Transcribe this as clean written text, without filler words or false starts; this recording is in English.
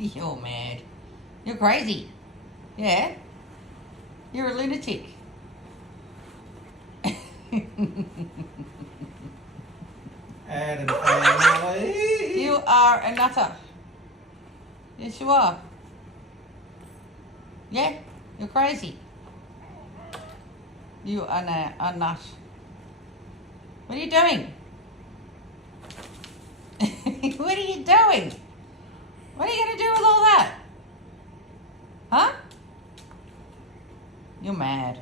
You're mad. You're crazy. Yeah? You're a lunatic. Adam family. You are a nutter. Yes, you are. Yeah? You're crazy. You are a nut. What are you doing? What are you doing? What are you going to do with all that? Huh? You're mad.